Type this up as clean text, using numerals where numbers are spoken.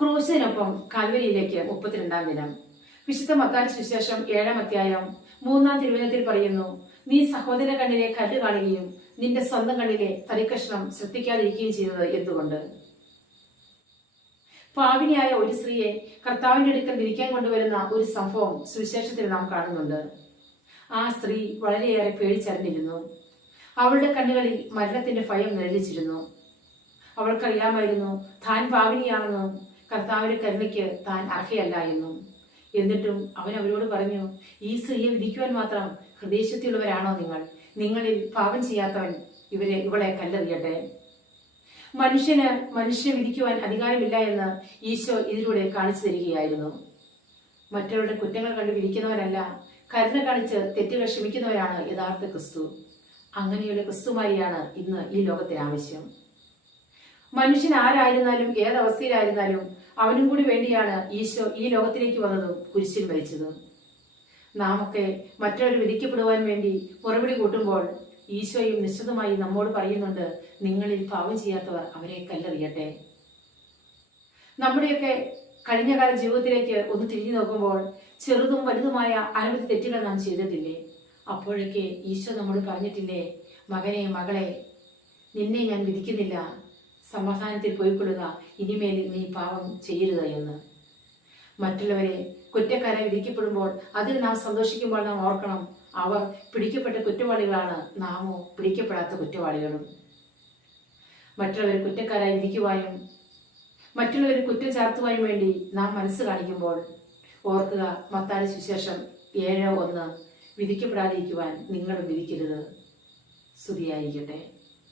ക്രൂശിനൊപ്പം കാൽവരിയിലേക്ക് 32-ാം ദിനം. വിശുദ്ധ മത്തായി സുവിശേഷം 7-ാം അധ്യായം 3-ാം തിരുവചനത്തിൽ പറയുന്നു, നീ സഹോദര കണ്ണിലെ കല്ല് കാണുകയും നിന്റെ സ്വന്തം കണ്ണിലെ തറിക്കഷ്ണം ശ്രദ്ധിക്കാതിരിക്കുകയും ചെയ്തത് എന്തുകൊണ്ട്? പാപിനിയായ ഒരു സ്ത്രീയെ കർത്താവിന്റെ അടുക്കൽ വിരിക്കാൻ കൊണ്ടുവരുന്ന ഒരു സംഭവം സുവിശേഷത്തിൽ നാം കാണുന്നുണ്ട്. ആ സ്ത്രീ വളരെയേറെ പേടിച്ചറിഞ്ഞിരുന്നു. അവളുടെ കണ്ണുകളിൽ മരണത്തിന്റെ ഭയം നിഴലിച്ചിരുന്നു. അവൾക്കറിയാമായിരുന്നു താൻ പാപിനിയാണെന്നും കർത്താവിന്റെ കരുണയ്ക്ക് താൻ അർഹയല്ല എന്നും. എന്നിട്ടും അവൻ അവരോട് പറഞ്ഞു, ഈ സ്ത്രീയെ വിധിക്കുവാൻ മാത്രം ഹൃദയശുദ്ധിയുള്ളവരാണോ നിങ്ങൾ? നിങ്ങളിൽ പാപം ചെയ്യാത്തവൻ ഇവളെ കല്ലെറിയട്ടെ. മനുഷ്യനെ വിധിക്കുവാൻ അധികാരമില്ല എന്ന് ഈശോ ഇതിലൂടെ കാണിച്ചു തരികയായിരുന്നു. മറ്റുള്ളവരുടെ കുറ്റങ്ങൾ കണ്ട് വിധിക്കുന്നവരല്ല, കരുണ കാണിച്ച് തെറ്റുകൾ ക്ഷമിക്കുന്നവരാണ് യഥാർത്ഥ ക്രിസ്തു. അങ്ങനെയുള്ള ക്രിസ്തുമാരിയാണ് ഇന്ന് ഈ ലോകത്തിന് ആവശ്യം. മനുഷ്യൻ ആരായിരുന്നാലും ഏതവസ്ഥയിലായിരുന്നാലും അവനും കൂടി വേണ്ടിയാണ് ഈശോ ഈ ലോകത്തിലേക്ക് വന്നതും കുരിശിൽ മരിച്ചതും. നാം ഒക്കെ മറ്റൊരു വിധിക്കപ്പെടുവാൻ വേണ്ടി പുറവിളി കൂട്ടുമ്പോൾ ഈശോയും നിശ്ചിതമായി നമ്മോട് പറയുന്നുണ്ട്, നിങ്ങളിൽ പാപം ചെയ്യാത്തവർ അവരെ കല്ലെറിയട്ടെ. നമ്മുടെയൊക്കെ കഴിഞ്ഞകാല ജീവിതത്തിലേക്ക് ഒന്ന് തിരിഞ്ഞു നോക്കുമ്പോൾ ചെറുതും വലുതുമായ അനവധി തെറ്റുകൾ നാം ചെയ്തിട്ടില്ലേ? അപ്പോഴൊക്കെ ഈശോ നമ്മോട് പറഞ്ഞിട്ടില്ലേ, മകനെ മകളെ, നിന്നെ ഞാൻ വിധിക്കുന്നില്ല, സമാധാനത്തിൽ പോയിക്കൊള്ളുക, ഇനിമേൽ നീ പാപം ചെയ്യരുത് എന്ന്. മറ്റുള്ളവരെ കുറ്റക്കാരെ വിധിക്കപ്പെടുമ്പോൾ അതിൽ നാം സന്തോഷിക്കുമ്പോൾ നാം ഓർക്കണം, അവർ പിടിക്കപ്പെട്ട കുറ്റവാളികളാണ്, നാമോ പിടിക്കപ്പെടാത്ത കുറ്റവാളികളും. മറ്റുള്ളവരെ കുറ്റക്കാരായി വിധിക്കുവാനും മറ്റുള്ളവരെ കുറ്റം ചാർത്തുവാനും വേണ്ടി നാം മനസ്സ് കാണിക്കുമ്പോൾ ഓർക്കുക, മത്തായി സുവിശേഷം 7:1, വിധിക്കപ്പെടാതിരിക്കുവാൻ നിങ്ങളും വിധിക്കരുത്. സ്തുതിയായിരിക്കട്ടെ.